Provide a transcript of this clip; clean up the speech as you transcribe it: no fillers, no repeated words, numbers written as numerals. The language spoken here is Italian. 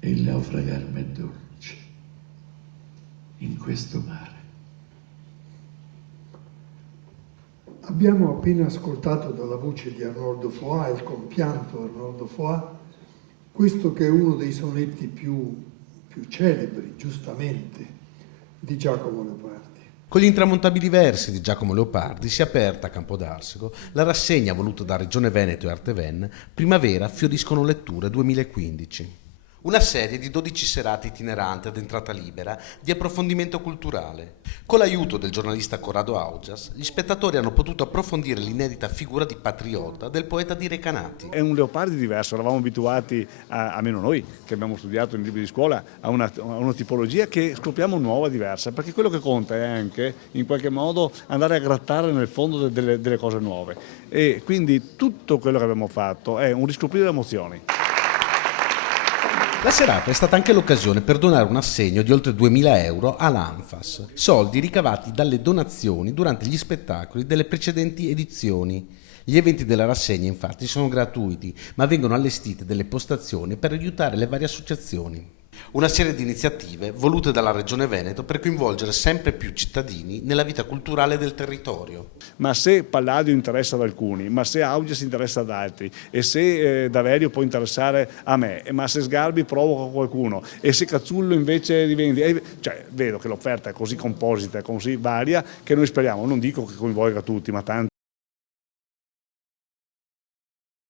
e il naufragar m'è dolce in questo mare. Abbiamo appena ascoltato dalla voce di Arnoldo Foà, il compianto Arnoldo Foà, questo che è uno dei sonetti più celebri, giustamente, di Giacomo Leopardi. Con gli intramontabili versi di Giacomo Leopardi si è aperta a Campodarsego la rassegna voluta da Regione Veneto e Arteven Primavera Fioriscono Letture 2015. Una serie di 12 serate itineranti ad entrata libera di approfondimento culturale. Con l'aiuto del giornalista Corrado Augias, gli spettatori hanno potuto approfondire l'inedita figura di patriota del poeta di Recanati. È un Leopardi diverso, eravamo abituati, almeno noi che abbiamo studiato in libri di scuola, a una tipologia che scopriamo nuova, diversa, perché quello che conta è anche in qualche modo andare a grattare nel fondo delle cose nuove. E quindi tutto quello che abbiamo fatto è un riscoprire emozioni. La serata è stata anche l'occasione per donare un assegno di oltre 2.000 euro all'ANFAS, soldi ricavati dalle donazioni durante gli spettacoli delle precedenti edizioni. Gli eventi della rassegna infatti sono gratuiti, ma vengono allestite delle postazioni per aiutare le varie associazioni. Una serie di iniziative volute dalla Regione Veneto per coinvolgere sempre più cittadini nella vita culturale del territorio. Ma se Palladio interessa ad alcuni, ma se Augias interessa ad altri, e se Daverio può interessare a me, ma se Sgarbi provoca qualcuno, e se Cazzullo invece diventa... Cioè, vedo che l'offerta è così composita, così varia, che noi speriamo, non dico che coinvolga tutti, ma tanti.